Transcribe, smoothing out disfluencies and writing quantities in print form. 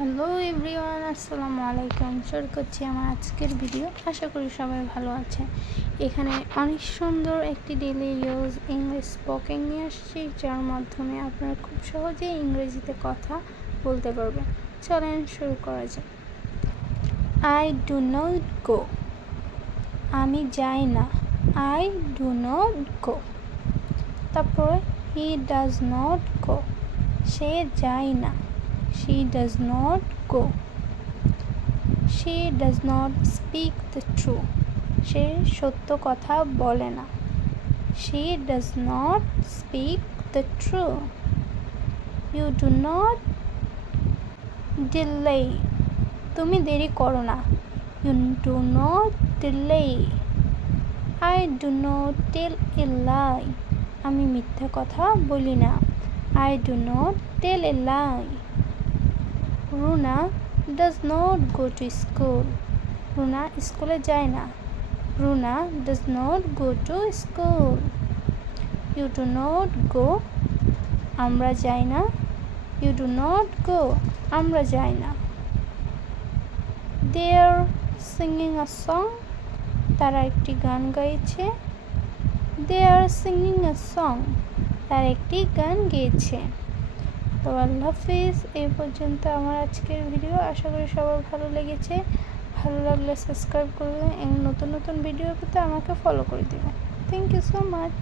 Hello everyone, আসসালামু আলাইকুম। শুরু করছি আমার আজকের ভিডিও। আশা করি সবাই ভালো আছে। এখানে অনেক সুন্দর একটি ডেইলি ইউজ ইংলিশ স্পোকেন নিয়ে আসছি, যার মাধ্যমে আপনারা খুব সহজেই ইংরেজিতে কথা বলতে পারবেন। চলেন শুরু করা যাক। আই ডু নট গো, আমি যাই না। I do not go. তারপর হি ডাজ নট গো, সে যায় না। She does not go. She does not speak the truth. সে সত্য কথা বলে না। She does not speak the truth. You do not delay. তুমি দেরি করো না। You do not delay. I do not tell a lie. আমি মিথ্যা কথা বলি না। I do not tell a lie. Runa does not go to school. Runa স্কুলে যায় না। Runa does not go to school. You do not go. আমরা যাই না। You do not go. আমরা যাই না। They are singing a song. তারা একটি গান গাইছে। They are singing a song. তারা একটি গান গেয়েছে। তো আল্লাহ হাফিজ। এই পর্যন্ত আমার আজকের ভিডিও। আশা করি সবার ভালো লেগেছে। ভালো লাগলে সাবস্ক্রাইব করবেন এবং নতুন নতুন ভিডিও পেতে আমাকে ফলো করে দেবেন। Thank you so much.